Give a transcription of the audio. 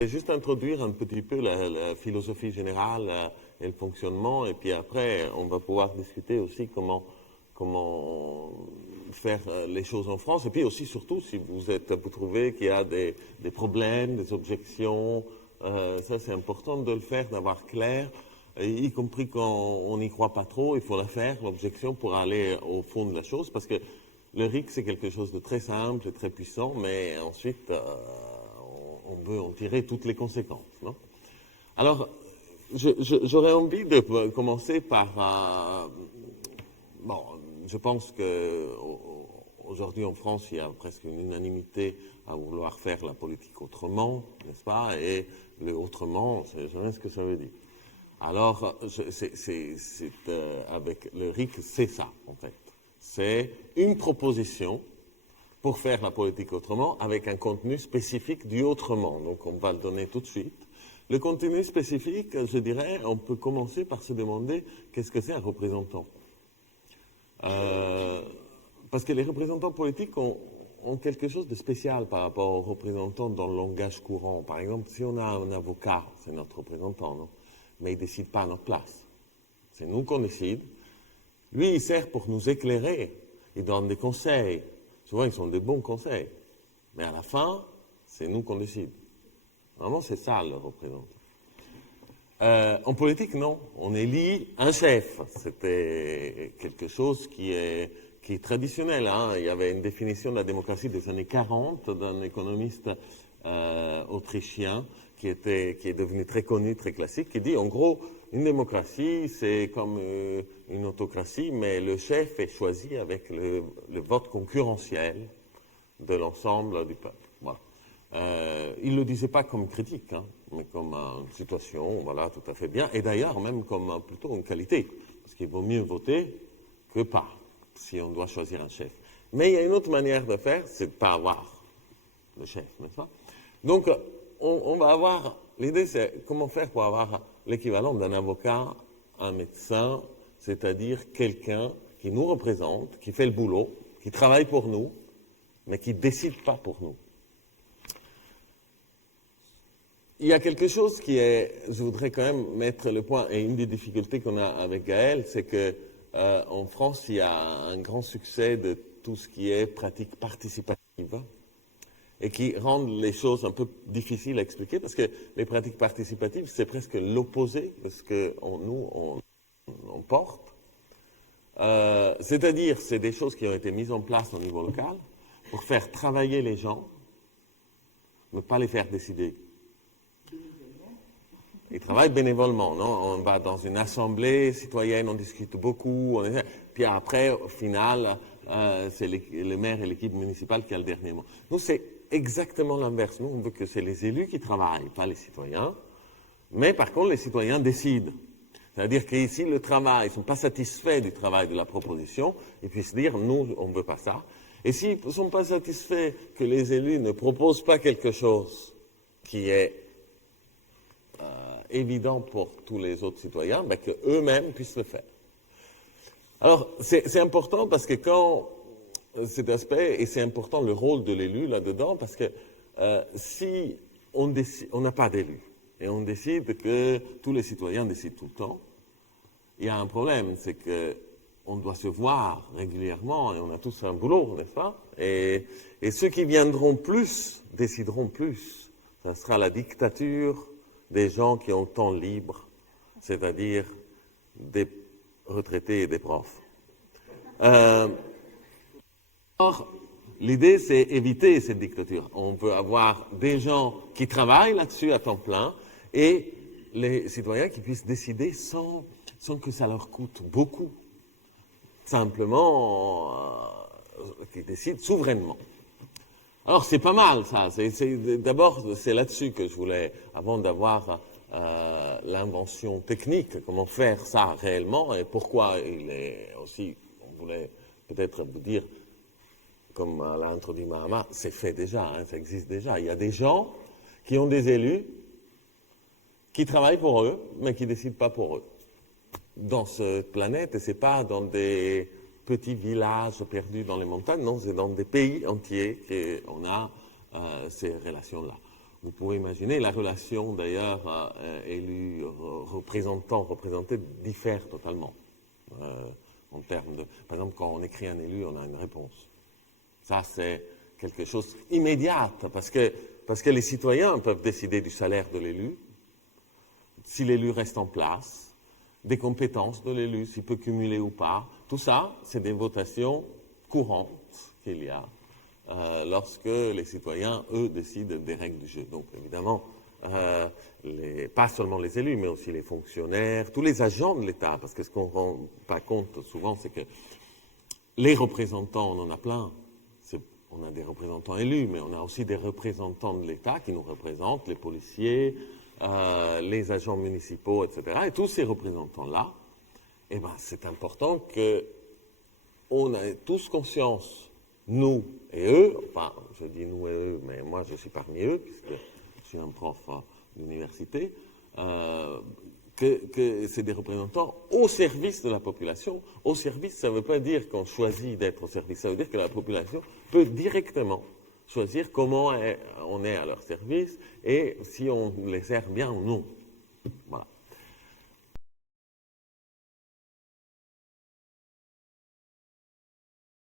Je vais juste introduire un petit peu la philosophie générale et le fonctionnement, et puis après, on va pouvoir discuter aussi comment faire les choses en France, et puis aussi, surtout, si vous trouvez qu'il y a des problèmes, des objections, ça c'est important de le faire, d'avoir clair, y compris quand on n'y croit pas trop, il faut la faire, l'objection, pour aller au fond de la chose, parce que le RIC, c'est quelque chose de très simple et très puissant, mais ensuite, on veut en tirer toutes les conséquences, non? Alors, j'aurais envie de commencer par... bon, je pense qu'aujourd'hui en France, il y a presque une unanimité à vouloir faire la politique autrement, n'est-ce pas? Et le autrement, je sais ce que ça veut dire. Alors, avec le RIC, c'est ça, en fait. C'est une proposition pour faire la politique autrement, avec un contenu spécifique du autrement. Donc, on va le donner tout de suite. Le contenu spécifique, je dirais, on peut commencer par se demander qu'est-ce que c'est un représentant. Parce que les représentants politiques ont quelque chose de spécial par rapport aux représentants dans le langage courant. Par exemple, si on a un avocat, c'est notre représentant, non? Mais il ne décide pas à notre place. C'est nous qu'on décide. Lui, il sert pour nous éclairer. Il donne des conseils. Souvent, ils sont des bons conseils. Mais à la fin, c'est nous qu'on décide. Vraiment, c'est ça, le représentant. En politique, non. On élit un chef. C'était quelque chose qui est traditionnel. Hein. Il y avait une définition de la démocratie des années 40 d'un économiste autrichien qui est devenu très connu, très classique, qui dit, en gros, une démocratie, c'est comme une autocratie, mais le chef est choisi avec le vote concurrentiel de l'ensemble du peuple. Voilà. Il ne le disait pas comme critique, hein, mais comme une situation, voilà, tout à fait bien, et d'ailleurs même comme plutôt une qualité, parce qu'il vaut mieux voter que pas, si on doit choisir un chef. Mais il y a une autre manière de faire, c'est de ne pas avoir le chef, n'est-ce pas? Donc, on va avoir, l'idée c'est comment faire pour avoir l'équivalent d'un avocat, un médecin, c'est-à-dire quelqu'un qui nous représente, qui fait le boulot, qui travaille pour nous, mais qui ne décide pas pour nous. Il y a quelque chose qui est, je voudrais quand même mettre le point, et une des difficultés qu'on a avec Gaël, c'est que en France, il y a un grand succès de tout ce qui est pratique participative, et qui rendent les choses un peu difficiles à expliquer, parce que les pratiques participatives, c'est presque l'opposé de ce que nous, on porte. C'est-à-dire, c'est des choses qui ont été mises en place au niveau local pour faire travailler les gens, mais pas les faire décider. Ils travaillent bénévolement, non? On va dans une assemblée citoyenne, on discute beaucoup, puis après, au final, c'est le maire et l'équipe municipale qui a le dernier mot. Nous, c'est exactement l'inverse. Nous, on veut que c'est les élus qui travaillent, pas les citoyens. Mais par contre, les citoyens décident. C'est-à-dire qu'ici, le travail, ils ne sont pas satisfaits du travail de la proposition, ils puissent dire, nous, on ne veut pas ça. Et s'ils ne sont pas satisfaits que les élus ne proposent pas quelque chose qui est évident pour tous les autres citoyens, ben, qu'eux-mêmes puissent le faire. Alors, c'est important parce que quand cet aspect, et c'est important le rôle de l'élu là-dedans, parce que si on n'a pas d'élu, et on décide que tous les citoyens décident tout le temps, il y a un problème, c'est qu'on doit se voir régulièrement, et on a tous un boulot, n'est-ce pas? Et ceux qui viendront plus, décideront plus. Ça sera la dictature des gens qui ont le temps libre, c'est-à-dire des retraités et des profs. Or, l'idée, c'est éviter cette dictature. On veut avoir des gens qui travaillent là-dessus à temps plein et les citoyens qui puissent décider sans que ça leur coûte beaucoup. Simplement, qui décident souverainement. Alors, c'est pas mal, ça. D'abord, c'est là-dessus que je voulais, avant d'avoir l'invention technique, comment faire ça réellement, et pourquoi il est aussi, on voulait peut-être vous dire, comme l'a introduit Mahama, c'est fait déjà, hein, ça existe déjà. Il y a des gens qui ont des élus, qui travaillent pour eux, mais qui ne décident pas pour eux. Dans cette planète, et c'est pas dans des petits villages perdus dans les montagnes, non, c'est dans des pays entiers qu'on a ces relations-là. Vous pouvez imaginer, la relation d'ailleurs élu-représentant-représenté diffère totalement. En termes de, par exemple, quand on écrit un élu, on a une réponse. Ça, c'est quelque chose d'immédiat, parce que les citoyens peuvent décider du salaire de l'élu, si l'élu reste en place, des compétences de l'élu, s'il peut cumuler ou pas. Tout ça, c'est des votations courantes qu'il y a lorsque les citoyens, eux, décident des règles du jeu. Donc, évidemment, pas seulement les élus, mais aussi les fonctionnaires, tous les agents de l'État, parce que ce qu'on ne rend pas compte souvent, c'est que les représentants, on en a plein. On a des représentants élus, mais on a aussi des représentants de l'État qui nous représentent, les policiers, les agents municipaux, etc. Et tous ces représentants-là, eh ben, c'est important qu'on ait tous conscience, nous et eux, enfin, je dis nous et eux, mais moi je suis parmi eux, puisque je suis un prof d'université, que c'est des représentants au service de la population. Au service, ça ne veut pas dire qu'on choisit d'être au service, ça veut dire que la population peut directement choisir comment on est à leur service et si on les sert bien ou non. Voilà.